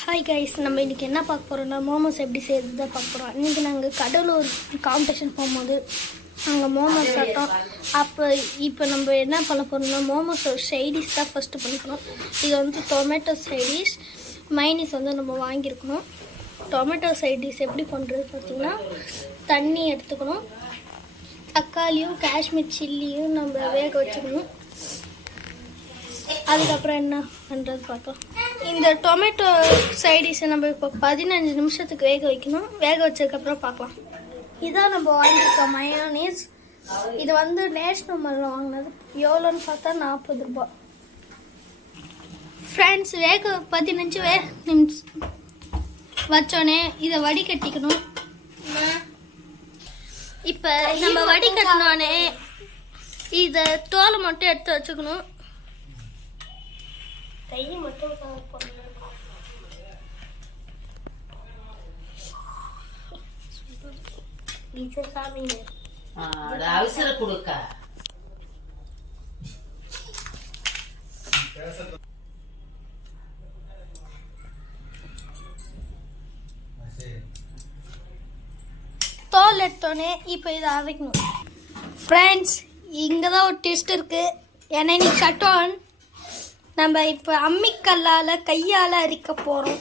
Hi guys, நம்ம இன்றைக்கி என்ன பார்க்க போகிறோம்னா மோமோஸ் எப்படி செய்கிறது தான் பார்க்க போகிறோம். இன்றைக்கி நாங்கள் கடலூர் காம்படிஷன் போகும்போது நாங்கள் மோமோஸ் சாப்பிட்டோம். இப்போ நம்ம என்ன பண்ண போகிறோம்னா மோமோஸ் சைடிஷ் தான் ஃபஸ்ட்டு பண்ணிக்கணும். இது வந்து டொமேட்டோ சைடிஷ், மைனீஸ் வந்து நம்ம வாங்கியிருக்கணும். டொமேட்டோ சைடிஷ் எப்படி பண்ணுறது பார்த்திங்கன்னா, தண்ணி எடுத்துக்கணும், தக்காளியும் காஷ்மீர் சில்லியும் நம்ம வேக வச்சுக்கணும். அதுக்கப்புறம் என்ன பண்ணுறது பார்க்கலாம். இந்த டொமேட்டோ சைடிஷை நம்ம இப்போ 15 நிமிஷத்துக்கு வேக வைக்கணும். வேக வச்சதுக்கப்புறம் பார்க்கலாம். இதான் நம்ம வாங்கியிருக்க மயோனீஸ். இது வந்து நேஷ்னல் மாலில் வாங்கினது. எவ்வளோன்னு பார்த்தா 40 ரூபா. ஃப்ரெண்ட்ஸ், 15 நிமிஷம் வச்சோடனே இதை வடிகட்டிக்கணும். இப்போ நம்ம வடிகட்டினோடனே இதை தோலை மட்டும் எடுத்து வச்சுக்கணும். கையை மட்டும் அவசர கொடுக்க தோல் எடுத்தோடனே இப்போ இதை அரைக்கணும். ஃப்ரெண்ட்ஸ், இங்கே தான் ஒரு டெஸ்ட் இருக்குது. ஏன்னா நீ கட்டோன் நம்ம இப்போ அம்மிக்கல்லால் கையால் அரைக்க போகிறோம்.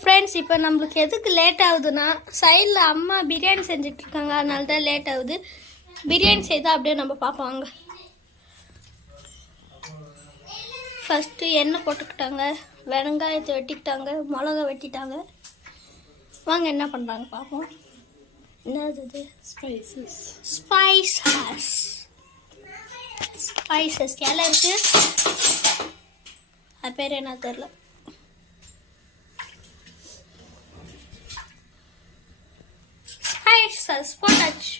ஃப்ரெண்ட்ஸ், இப்போ நம்மளுக்கு எதுக்கு லேட் ஆகுதுன்னா, சைடில் அம்மா பிரியாணி செஞ்சிட்ருக்காங்க, அதனால தான் லேட் ஆகுது. பிரியாணி செய்தால் அப்படியே நம்ம பார்ப்போங்க. ஃபஸ்ட்டு எண்ணெய் போட்டுக்கிட்டாங்க, வெங்காயத்தை வெட்டிக்கிட்டாங்க, மிளகா வெட்டிட்டாங்க. வாங்க என்ன பண்ணுறாங்க பார்ப்போம். என்னது? ஸ்பைசஸ் எல்லாம் இருக்கு. அது பேர் என்ன தெரியல. ஸ்பைசஸ் போட்டாச்சு.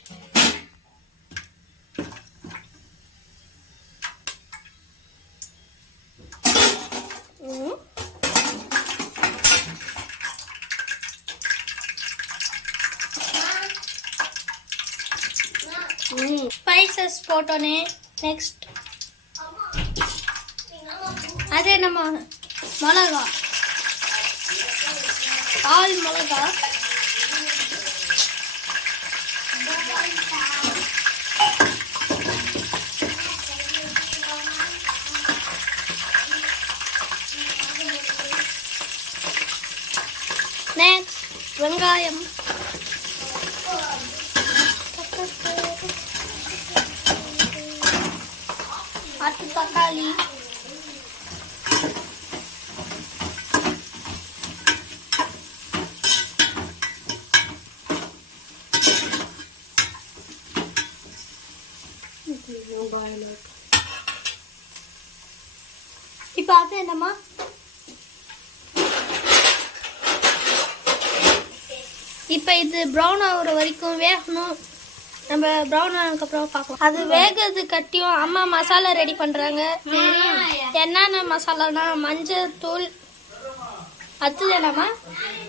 ஸ்பைசஸ் போட்டோன்னே நெக்ஸ்ட் அது நம்ம மிளகா, ஆல் மிளகா, நெக்ஸ்ட் வெங்காயம், அடுத்து தக்காளி, இப்போ அது என்னம்மா இப்போ இது ப்ரௌன் ஆகுற வரைக்கும் வேகணும். நம்ம ப்ரௌன் ஆனதுக்கப்புறம் பார்க்கலாம். அது வேகிறது கட்டியும் அம்மா மசாலா ரெடி பண்ணுறாங்க. என்னென்ன மசாலானா மஞ்சள் தூள், அடுத்தது என்னம்மா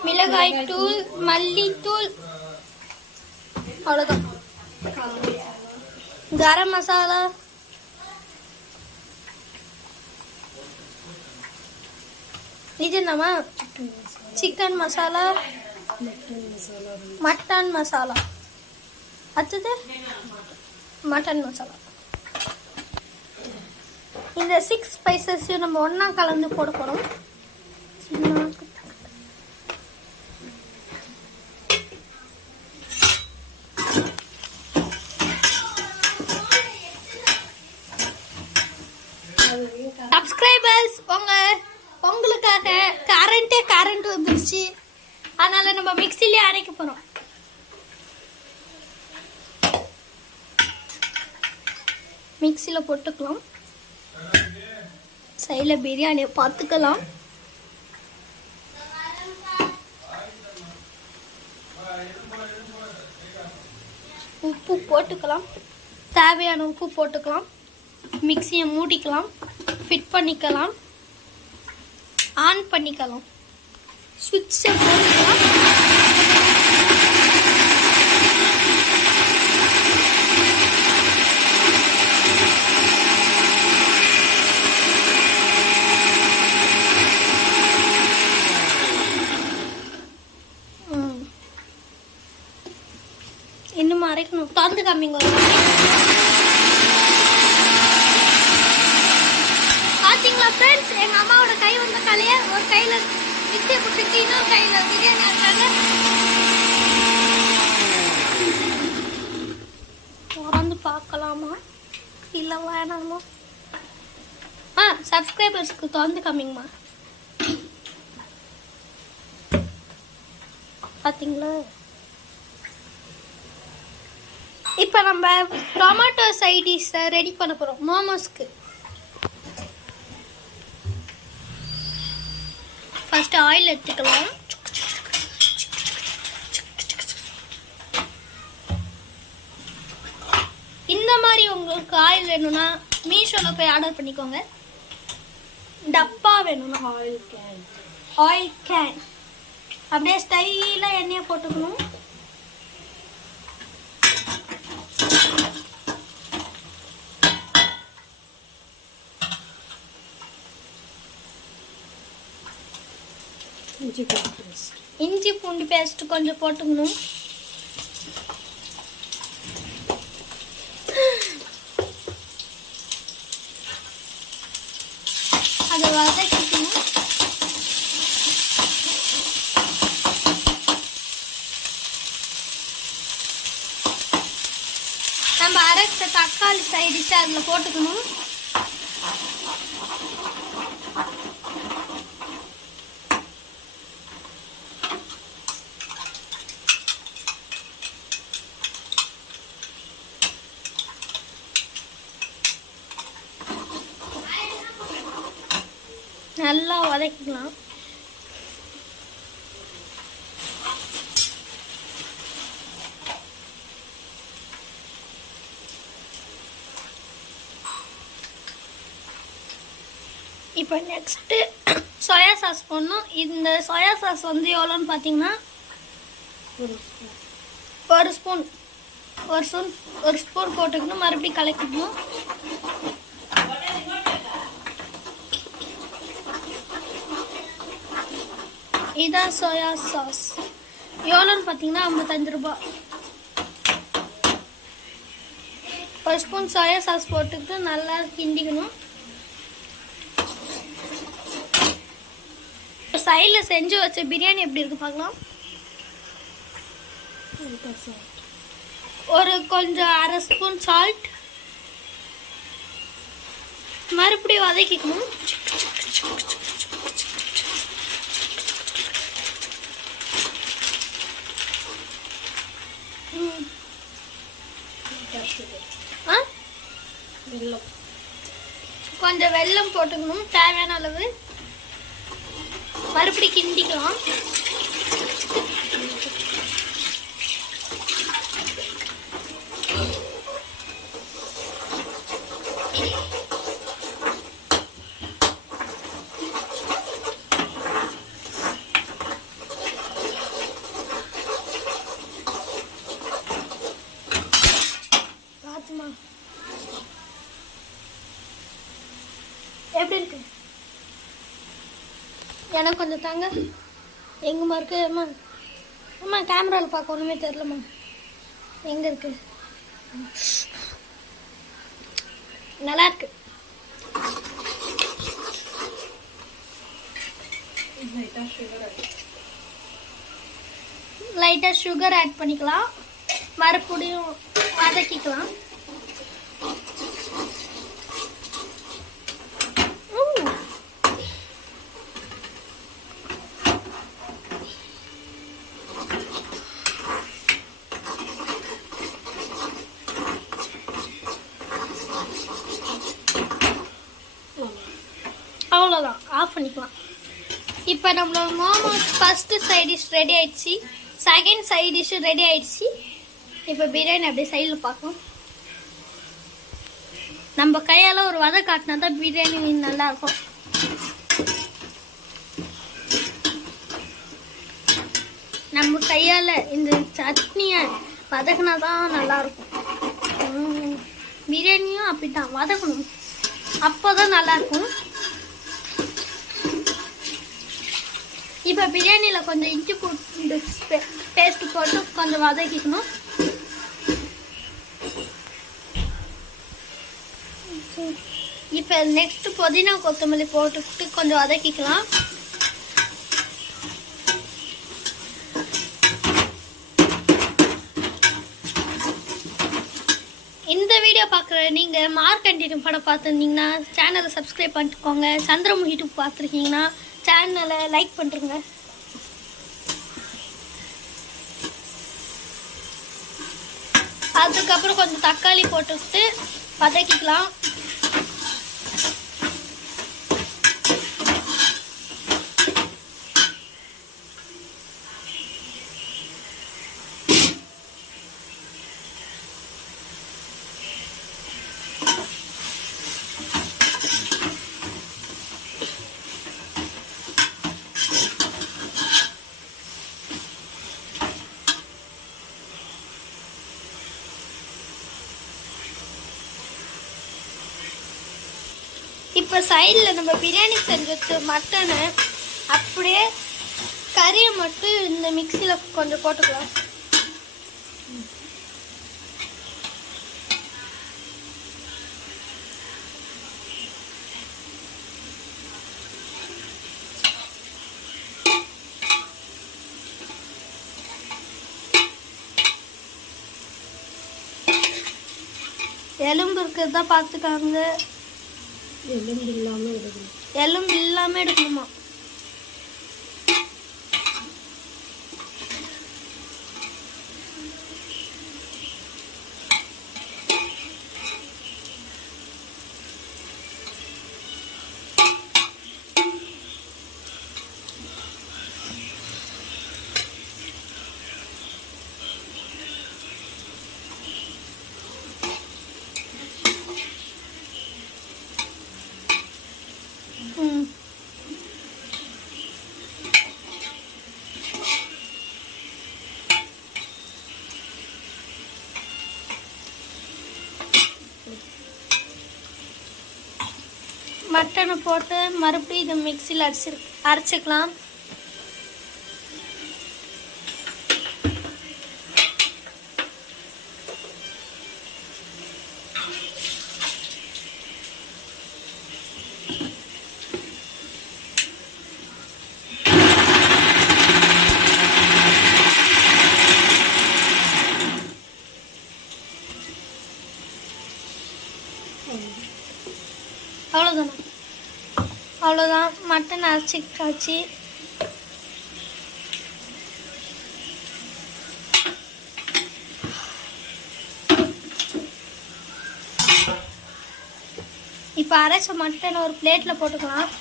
மிளகாய் தூள், மல்லித்தூள், அவ்வளோதான். கரம் மசாலா, இது என்னம்மா சிக்கன் மசாலா, மட்டன் மசாலா, அடுத்தது மட்டன் மசாலா. இந்த 6 ஸ்பைசஸையும் நம்ம ஒன்றா கலந்து போட போகிறோம். சப்ஸ்கிரைபர்ஸ், உங்களுக்காக கரண்ட் வந்துருச்சு, அதனால நம்ம மிக்சிலே அரைக்க போகிறோம். மிக்சியில் போட்டுக்கலாம். சைடில் பிரியாணியை பார்த்துக்கலாம். உப்பு போட்டுக்கலாம், தேவையான உப்பு போட்டுக்கலாம். மிக்சியை மூடிக்கலாம், ஃபிட் பண்ணிக்கலாம், ஆன் பண்ணிக்கலாம், ஸ்விட்சை போட்டுக்கலாம். அரைக்கணும். திறந்து காமிங்க. பார்த்தீங்களா ஃப்ரெண்ட்ஸ், எங்கள் அம்மாவோட கை வந்த கலையை ஒரு கையில் மிக்சியை பிடிச்சிட்டு இன்னொரு கையில் பிரியாணி ஆடுறாங்க. திறந்து பார்க்கலாமா இல்லை வேணாமா? சப்ஸ்கிரைபர்ஸ்க்கு திறந்து காமிங்கம்மா. பார்த்தீங்களா? இப்போ நம்ம டொமேட்டோ சைடிஷை ரெடி பண்ண போகிறோம் மோமோஸ்க்கு. ஃபர்ஸ்ட் ஆயில் எடுத்துக்கலாம். இந்த மாதிரி உங்களுக்கு ஆயில் வேணும்னா மீஷோவில் போய் ஆர்டர் பண்ணிக்கோங்க. டப்பா வேணும்னா ஆயில் கேன் அப்படியே ஸ்டைலாக எண்ணெயை போட்டுக்கணும். இஞ்சி பூண்டு பேஸ்ட் கொஞ்சம் போட்டுக்கணும். அதை வதக்கிக்கணும். நம்ம அரைச்ச தக்காளி சைடிஷ் அதில் போட்டுக்கணும். நல்லா வதக்கிக்கலாம். இப்போ நெக்ஸ்ட்டு சோயா சாஸ் போடணும். இந்த சோயா சாஸ் வந்து எவ்வளோன்னு பார்த்தீங்கன்னா ஒரு ஸ்பூன் போட்டுக்கணும். மறுபடியும் கலக்கிக்கணும். இதான் சோயா சாஸ். எவ்வளோன்னு பார்த்தீங்கன்னா 55 ரூபாய். ஒரு ஸ்பூன் சோயா சாஸ் போட்டுக்கிட்டு நல்லா கிண்டிக்கணும். சைடில் செஞ்சு வச்ச பிரியாணி எப்படி இருக்கு பார்க்கலாம். ஒரு கொஞ்சம் அரை ஸ்பூன் சால்ட் மறுபடியும் வதக்கிக்கணும். கொஞ்சம் வெல்லம் போட்டுக்கணும் தேவையான அளவு. மறுபடி கிண்டிக்கலாம். எப்படி இருக்கு? எனக்கு கொஞ்சம் தாங்க. எங்கம்மா இருக்கு? அம்மா அம்மா கேமராவில் பார்க்க ஒன்றுமே தெரிலம்மா. எங்கே இருக்கு? நல்லா இருக்கு. லைட்டாக சுகர் ஆட் பண்ணிக்கலாம். மறுபடியும் வதக்கிக்கலாம். அவ்வளோதான், ஆஃப் பண்ணிக்கலாம். இப்போ நம்மளோட momos first side dish ready ஆயிடுச்சு. செகண்ட் சைட் டிஷ்ஷு ரெடி ஆயிடுச்சு. இப்போ பிரியாணி அப்படியே சைடில் பார்க்கலாம். நம்ம கையால் ஒரு வதை காட்டினா தான் பிரியாணி நல்லாயிருக்கும். நம்ம கையால் இந்த சட்னியை வதக்கினா தான் நல்லாயிருக்கும். பிரியாணியும் அப்படி தான் வதக்கணும், அப்போ தான் நல்லாயிருக்கும். இப்போ பிரியாணியில் கொஞ்சம் இஞ்சி பூண்டு பேஸ்ட்டு போட்டு கொஞ்சம் வதக்கிக்கணும். இப்போ நெக்ஸ்ட் புதினா கொத்தமல்லி போட்டுட்டு கொஞ்சம் வதக்கிக்கலாம். இந்த வீடியோ பார்க்குற நீங்கள் மார்க்கண்டின் படம் பார்த்துருந்தீங்கன்னா சேனலை சப்ஸ்கிரைப் பண்ணிக்கோங்க. சந்திரமுகி டூ பார்த்துருக்கீங்கன்னா சேனலை லைக் பண்ணுறேங்க. அதுக்கப்புறம் கொஞ்சம் தக்காளி போட்டுட்டு வதக்கிக்கலாம். இப்போ சைடில் நம்ம பிரியாணி செஞ்சது மட்டனை அப்படியே கறியை மட்டும் இந்த மிக்சியில் கொஞ்சம் போட்டுக்கலாம். எலும்பு இருக்கிறதா பார்த்துக்காங்க. எலும்பு இல்லாமல் எடுக்கணுமா? மட்டனை போட்டு மறுபடியும் இதை மிக்சியில் அரைச்சிக்கலாம். அவ்வளோதான் மட்டன் அரைச்சிக்காச்சு. இப்போ அரைச்ச மட்டன் ஒரு பிளேட்டில் போட்டுக்கலாம்.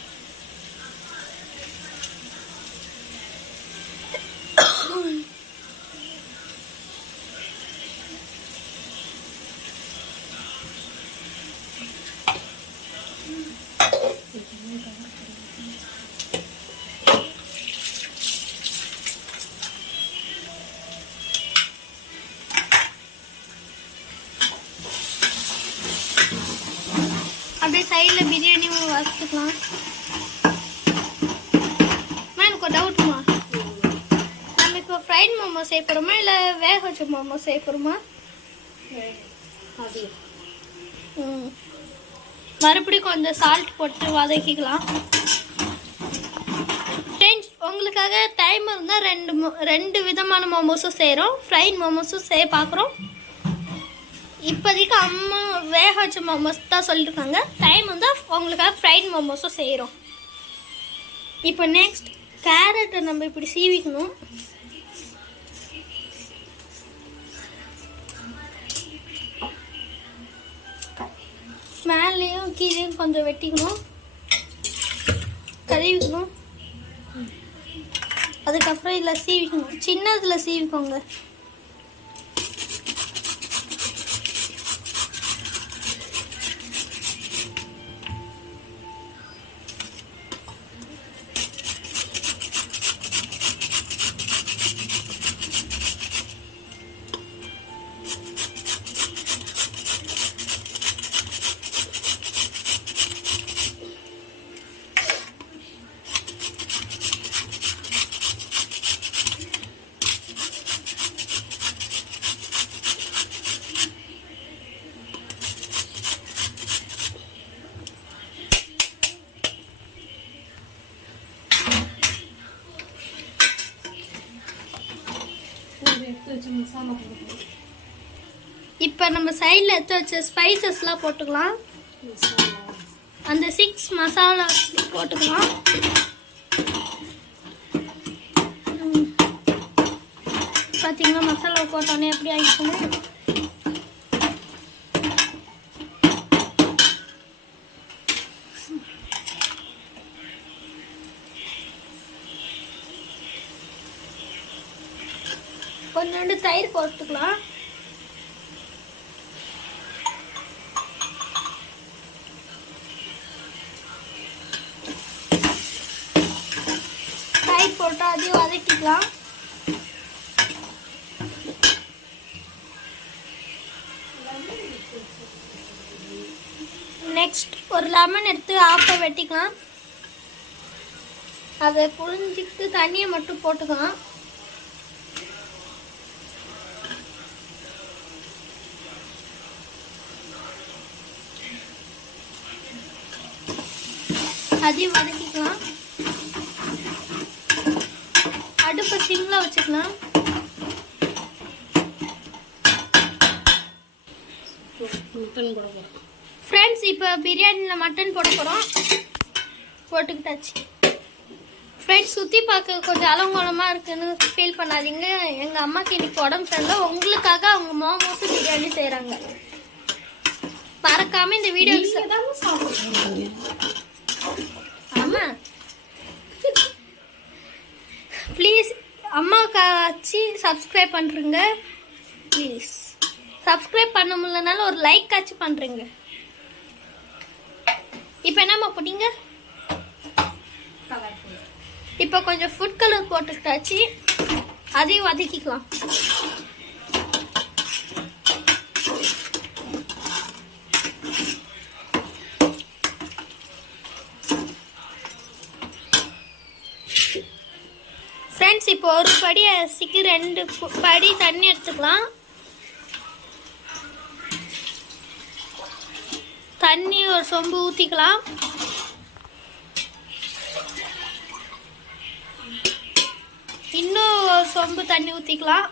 அப்படியே சைடில் பிரியாணி வச்சுக்கலாம். எனக்கு ஒரு டவுட்டுமா, நம்ம இப்போ ஃப்ரைட் மோமோஸ் செய்ய போகிறோமா இல்லை வேக வச்ச மோமோஸ் செய்ய போகிறோமா? மறுபடியும் கொஞ்சம் சால்ட் போட்டு வதக்கிக்கலாம். ஃப்ரெண்ட்ஸ், உங்களுக்காக டைம் இருந்தால் ரெண்டு விதமான மோமோஸும் செய்கிறோம். ஃப்ரைட் மோமோஸும் செய்ய பார்க்குறோம். இப்போதைக்கு அம்மா வேக வச்ச மோமோஸ் தான் சொல்லியிருக்காங்க. டைம் வந்து உங்களுக்காக ஃப்ரைட் மோமோஸும் செய்கிறோம். இப்போ நெக்ஸ்ட் கேரட்டை நம்ம இப்படி சீவிக்கணும். மேலேயும் கீழேயும் கொஞ்சம் வெட்டிக்கணும், கழுவிக்கணும். அதுக்கப்புறம் இதில் சீவிக்கணும். சின்னதில் சீவிக்கோங்க. இப்போ நம்ம சைடில் எடுத்து வச்ச ஸ்பைசஸ்லாம் போட்டுக்கலாம். அந்த 6 மசாலா போட்டுக்கலாம். பார்த்தீங்கன்னா மசாலா போட்டோன்னே எப்படி ஆகிடுச்சுன்னு. கொஞ்சோண்டு தயிர் போட்டுக்கலாம். தயிர் போட்டு அதையும் வதக்கிக்கலாம். நெக்ஸ்ட் ஒரு லெமன் எடுத்து ஆஃபாக வெட்டிக்கலாம். அதை புழிஞ்சிட்டு தண்ணியை மட்டும் போட்டுக்கலாம். அதையும் வதக்கிக்கலாம். அடுப்பை சிம்ல வச்சுக்கலாம். ஃப்ரெண்ட்ஸ், இப்போ பிரியாணியில் மட்டன் போட போகிறோம். போட்டுக்கிட்டாச்சு. ஃப்ரெண்ட்ஸ், சுற்றி பார்க்க கொஞ்சம் அலங்கோலமாக இருக்குன்னு ஃபீல் பண்ணாதீங்க. எங்கள் அம்மாவுக்கு இன்னைக்கு உடம்பு சரியில்லை. உங்களுக்காக அவங்க மோமோஸு பிரியாணி செய்கிறாங்க. மறக்காம இந்த வீடியோ ஆமாம் ப்ளீஸ் அம்மாவுக்காச்சு சப்ஸ்கிரைப் பண்ணுறங்க. ப்ளீஸ் சப்ஸ்கிரைப் பண்ண முடியலனாலும் ஒரு லைக் ஆச்சு பண்ணுறேங்க. இப்போ என்னம்மா போட்டீங்க? இப்போ கொஞ்சம் ஃபுட் கலர் போட்டுக்கிட்டாச்சு. அதையும் வதக்கிக்கலாம். ஃப்ரெண்ட்ஸ், இப்போ ஒரு படி அரிசிக்கு 2 படி தண்ணி எடுத்துக்கலாம். தண்ணி ஒரு சொம்பு ஊற்றிக்கலாம். இன்னும் ஒரு சொம்பு தண்ணி ஊற்றிக்கலாம்.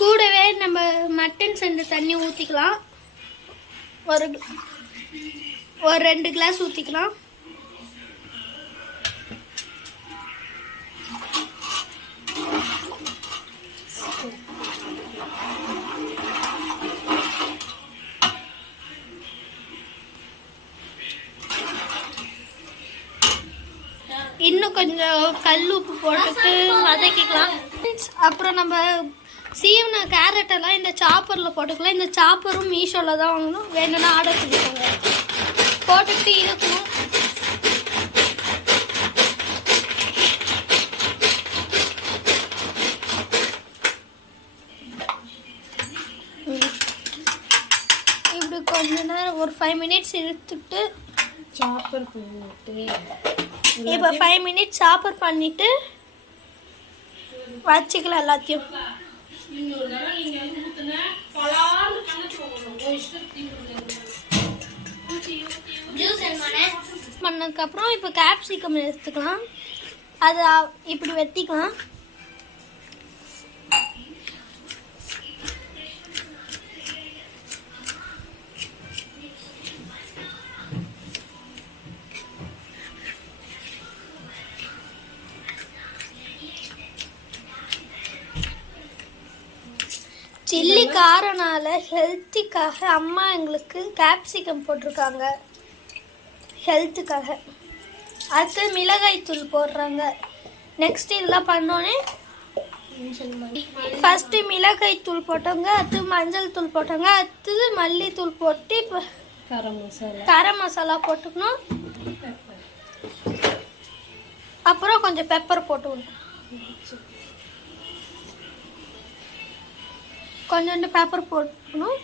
கூடவே நம்ம மட்டன் செஞ்ச தண்ணி ஊற்றிக்கலாம். ஒரு 2 கிளாஸ் ஊற்றிக்கலாம். இன்னும் கொஞ்சம் கல் உப்பு போட்டுட்டு வதக்கிக்கலாம். அப்புறம் நம்ம சீவன கேரட் எல்லாம் இந்த சாப்பரில் போட்டுக்கலாம். இந்த சாப்பரும் மீஷோவில் தான் வாங்கணும். வேணும்னா ஆர்டர் பண்ணிக்கோங்க. போட்டுட்டு இருக்கணும். இப்படி கொஞ்ச நேரம் ஒரு 5 மினிட்ஸ் எடுத்துட்டு சாப்பர் பண்ணிட்டு இப்போ 5 மினிட்ஸ் சாப்பர் பண்ணிட்டு வச்சுக்கலாம் எல்லாத்தையும். பண்ணதுக்கப்புறம் இப்போ கேப்சிகம் எடுத்துக்கலாம். அதை இப்படி வெட்டிக்கலாம். சில்லி காரனால ஹெல்த்திக்காக அம்மா எங்களுக்கு கேப்சிகம் போட்டிருக்காங்க. ஹெல்த்துக்காக. அடுத்து மிளகாய் தூள் போடுறாங்க. நெக்ஸ்ட் இதெல்லாம் பண்ணோன்னே ஃபஸ்ட்டு மிளகாய் தூள் போட்டோங்க. அடுத்து மஞ்சள் தூள் போட்டோங்க. அடுத்தது மல்லித்தூள் போட்டு இப்போ கரம் மசாலா போட்டுக்கணும். அப்புறம் கொஞ்சம் பெப்பர் போட்டுக்கணும். கொஞ்சோண்டு பெப்பர் போட்டுக்கணும்.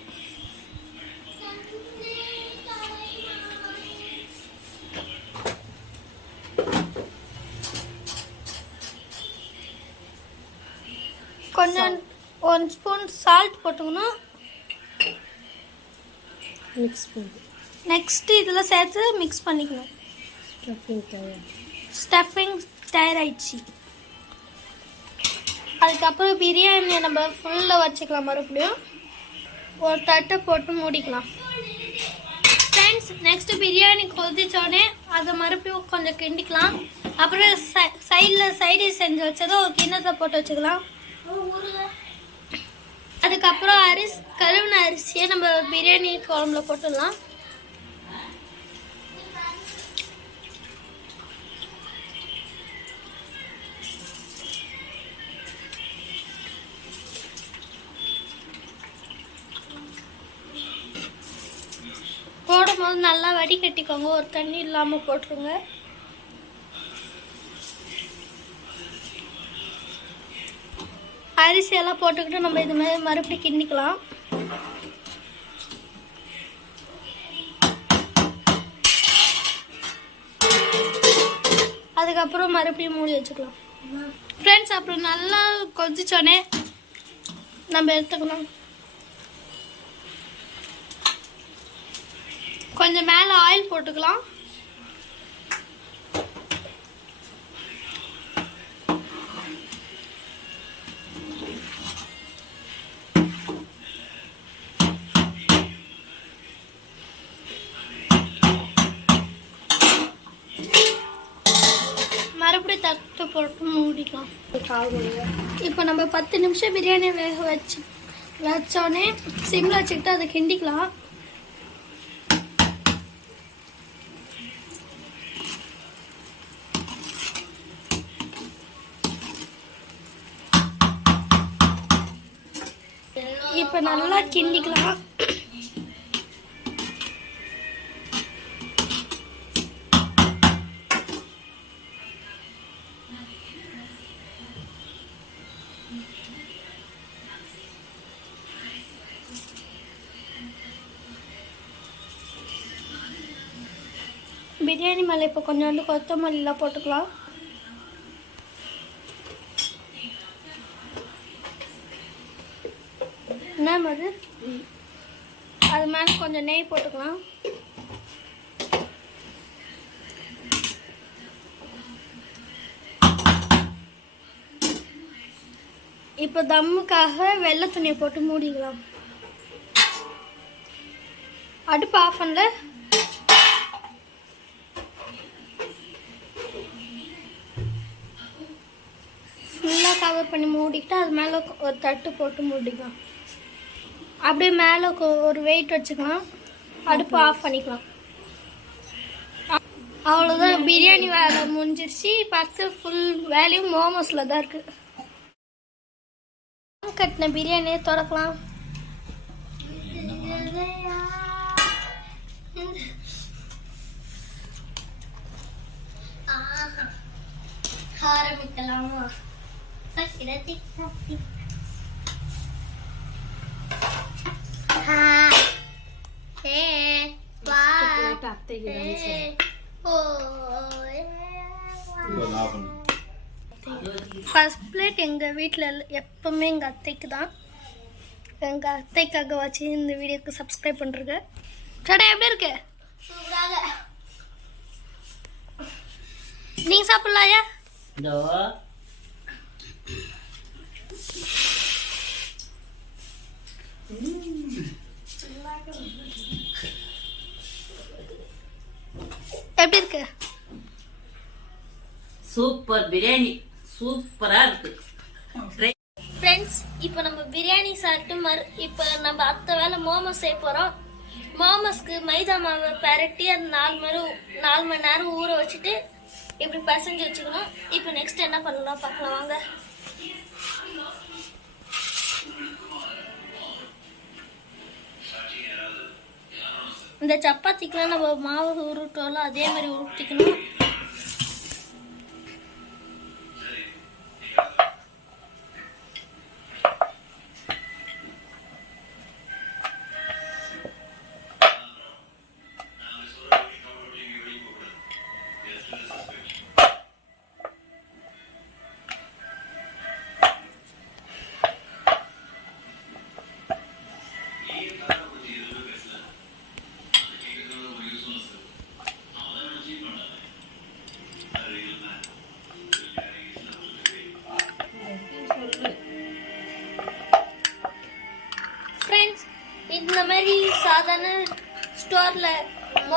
கொஞ்சம் 1 ஸ்பூன் சால்ட் போட்டுக்கணும். நெக்ஸ்ட் இதில் சேர்த்து மிக்ஸ் பண்ணிக்கணும். ஸ்டஃபிங் தயாராகிடுச்சு. அதுக்கப்புறம் பிரியாணியை நம்ம ஃபுல்லாக வச்சுக்கலாம். மறுபடியும் ஒரு தட்டை போட்டு மூடிக்கலாம். ஃப்ரெண்ட்ஸ், நெக்ஸ்ட்டு பிரியாணி கொதிச்சோடனே அதை மறுபடியும் கொஞ்சம் கிண்டிக்கலாம். அப்புறம் சைடு செஞ்சு வச்சதை ஒரு கிண்ணத்தை போட்டு வச்சுக்கலாம். அதுக்கப்புறம் கழுவின அரிசியை நம்ம பிரியாணி குழம்புல போட்டுடலாம். போடும்போது நல்லா வடிகட்டிக்கோங்க, ஒரு தண்ணி இல்லாமல் போட்டுருங்க. அரிசியெல்லாம் போட்டுக்கிட்டு நம்ம இது மாதிரி மறுபடியும் கிண்டிக்கலாம். அதுக்கப்புறம் மறுபடியும் மூடி வச்சுக்கலாம். ஃப்ரெண்ட்ஸ், அப்புறம் நல்லா கொதிச்சோடனே நம்ம எடுத்துக்கலாம். கொஞ்சம் மேலே ஆயில் போட்டுக்கலாம். மறுபடியும் தட்டு போட்டு மூடிக்கலாம். இப்போ நம்ம 10 நிமிஷம் பிரியாணி வேக வச்சோடனே சிம்மில் வச்சுக்கிட்டு அதை கிண்டிக்கலாம். இப்போ நல்லா கிண்டிக்கலாம். பிரியாணி மேலே இப்போ கொஞ்சோண்டு கொத்தமல்லிலாம் போட்டுக்கலாம். என்ன மாதிரி அது மேலே கொஞ்சம் நெய் போட்டுக்கலாம். இப்போ தம்முக்காக வெள்ளை துணியை போட்டு மூடிக்கலாம். அடுப்பு ஆஃப் பண்ணல. ஃபுல்லாக கவர் பண்ணி மூடிக்கிட்டு அது மேலே ஒரு தட்டு போட்டு மூடிக்கலாம். அப்படியே மேலே ஒரு வெயிட் வச்சுக்கலாம். அடுப்பு ஆஃப் பண்ணிக்கலாம். அவ்வளோதான், பிரியாணி வேலை முடிஞ்சிருச்சு. பத்து ஃபுல் வேலையும் மோமோஸில் தான் இருக்குது. கட்டின பிரியாணியை திறக்கலாம். ஆரம்பிக்கலாமா? ஃபர்ஸ்ட் பிளேட் எங்கள் வீட்டில் எப்பவுமே எங்கள் அத்தைக்கு தான். எங்கள் அத்தைக்காக வச்சு இந்த வீடியோக்கு சப்ஸ்கிரைப் பண்ணுறங்க. கடை எப்படி இருக்கு? நீங்கள் சாப்பிட்லாயா? எப்படி இருக்கு? சூப்பர் பிரியாணி, சூப்பரா இருக்கு. ஃப்ரெண்ட்ஸ், இப்போ நம்ம பிரியாணி சாப்பிட்டு இப்போ நம்ம அடுத்த வேலை மோமோஸ் செய்ய போகிறோம். மோமோஸ்க்கு மைதா மாவை பரட்டி அது 4 மணி நேரம் ஊற வச்சுட்டு இப்படி பசஞ்சு வச்சுக்கணும். இப்போ நெக்ஸ்ட் என்ன பண்ணலாம் பார்க்கலாம் வாங்க. இந்த சப்பாத்திக்கெலாம் நம்ம மாவு உருட்டோம்ல அதே மாதிரி உருட்டிக்கணும்.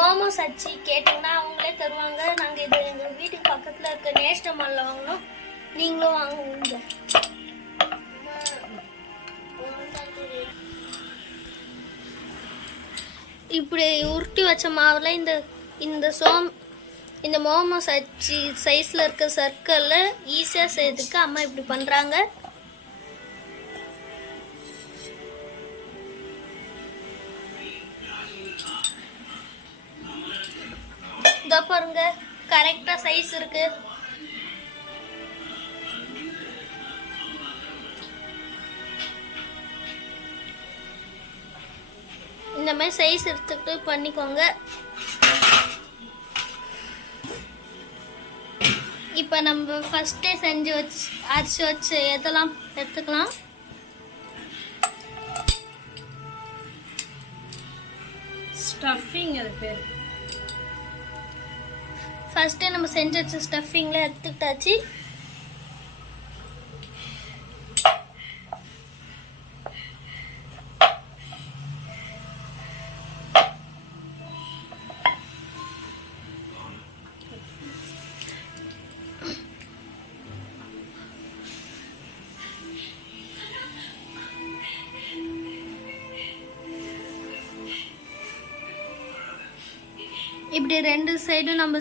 மோமோஸ் அச்சு கேட்டிங்கன்னா அவங்களே தருவாங்க. நாங்கள் இது எங்கள் வீட்டுக்கு பக்கத்தில் இருக்க நேஷ்னல் மாலில் வாங்கினோம். நீங்களும் வாங்குவீங்க. இப்படி உருட்டி வச்ச மாவில் இந்த மோமோஸ் அச்சு சைஸில் இருக்க சர்க்கிளில் ஈஸியாக செய்யறதுக்கு அம்மா இப்படி பண்ணுறாங்க. இதோ பாருங்க, கரெக்டாக சைஸ் இருக்கு. இந்த மாதிரி சைஸ் எடுத்துக்கிட்டு பண்ணிக்கோங்க. இப்போ நம்ம ஃபர்ஸ்டே செஞ்சு அரைச்சி வச்சு எதெல்லாம் எடுத்துக்கலாம். ஸ்டஃபிங் அது பேர். ஃபர்ஸ்டே நம்ம செஞ்சு வச்ச ஸ்டஃபிங்ல எடுத்துக்கிட்டாச்சு. இப்படி ரெண்டு சைடும் நம்ம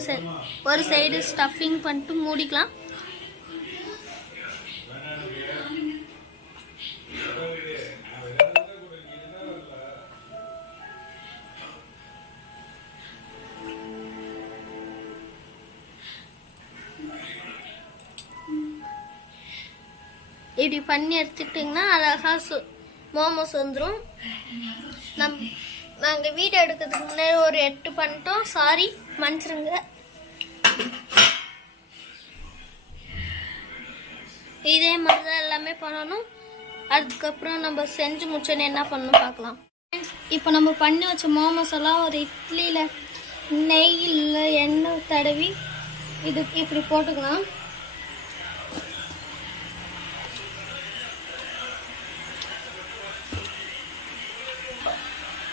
ஒரு சைடு ஸ்டஃபிங் பண்ணிட்டு மூடிக்கலாம். இப்படி பண்ணி எடுத்துக்கிட்டிங்கன்னா அழகா மோமோஸ் வந்துடும். நாங்கள் வீடியோ எடுக்கிறதுக்கு முன்னாடி ஒரு 8 பண்ணிட்டோம். சாரி, மன்னிச்சிருங்க. இதே மாதிரி தான் எல்லாமே பண்ணணும். அதுக்கப்புறம் நம்ம செஞ்சு முடிச்சோன்னு என்ன பண்ணணும் பார்க்கலாம். இப்போ நம்ம பண்ணி வச்ச மோமோஸ் எல்லாம் ஒரு இட்லியில் நெய்யில் எண்ணெய் தடவி இது இப்படி போட்டுக்கலாம்.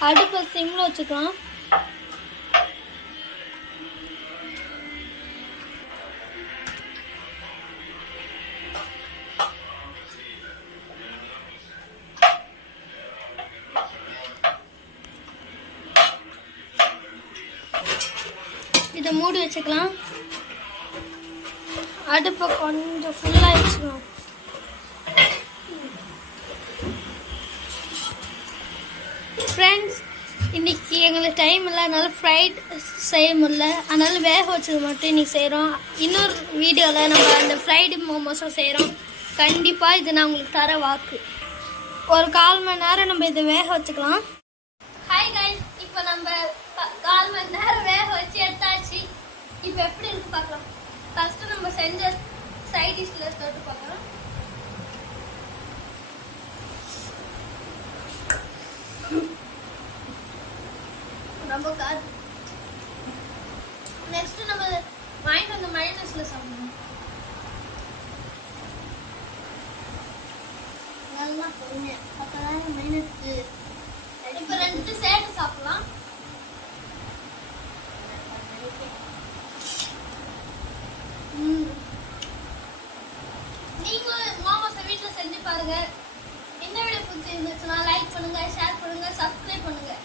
அடுப்பை சிம்ல வச்சுக்கலாம். இதை மூடி வச்சுக்கலாம். அடுப்பை கொஞ்சம் ஃபுல்லாக வச்சுக்கலாம். ஃப்ரெண்ட்ஸ், இன்னைக்கு எங்களுக்கு டைம் இல்லை, அதனால ஃப்ரைட் செய்ய முடியல. அதனால வேக வச்சது மட்டும் இன்னைக்கு செய்கிறோம். இன்னொரு வீடியோவில் நம்ம அந்த ஃப்ரைடு மோமோஸும் செய்கிறோம். கண்டிப்பாக இது நான் உங்களுக்கு தர வாக்கு. ஒரு 1/4 மணி நேரம் நம்ம இதை வேக வச்சுக்கலாம். ஹாய் கைஸ், இப்போ நம்ம 1/4 மணி நேரம் வேக வச்சு எடுத்தாச்சு. இப்போ எப்படி இருக்கு பார்க்கலாம். ஃபர்ஸ்ட்டு நம்ம செஞ்ச சைட் டிஷ்ல தொட்டு பார்க்கலாம். ரொம்ப காது. நெக்ஸ்ட் நம்ம வாங்கிட்டு வந்த மைனஸ்ல சாப்பிடணும். நல்லா பொறுமையா அப்பதான் மைனஸ்க்கு. இப்போ 2 சேர்த்து சாப்பிடலாம். நீங்களும் மோமோஸை வீட்டில் செஞ்சு பாருங்க. இந்த வீடியோ பிடிச்சிருந்துச்சுன்னா லைக் பண்ணுங்க, ஷேர் பண்ணுங்க, சப்ஸ்கிரைப் பண்ணுங்க.